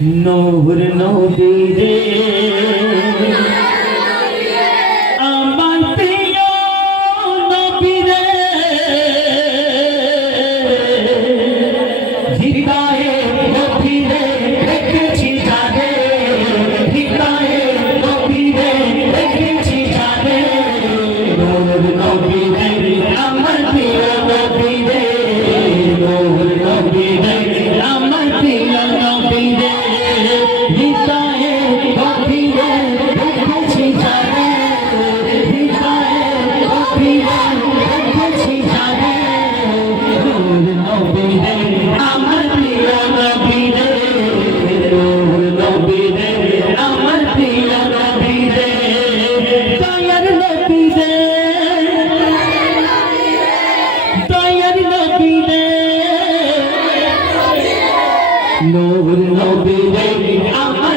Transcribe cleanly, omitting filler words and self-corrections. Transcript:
নূর নবী রে আমার প্রিয় নবী রে হৃদয়ে গভীরে রেখেছি যারে হৃদয়ে গভীরে রেখেছি যারে নূর নবী রে আমার প্রিয় নবী রে নূর নবী রে আমার প্রিয় নবী রে হৃদয়ে গভীরে রেখেছি যারে হৃদয়ে গভীরে রেখেছি যারে নূর নবী রে আমার প্রিয় নবী রে নূর নবী রে আমার প্রিয় নবী রে দয়ার নবী রে দয়ার নবী রে নূর নবী রে আমার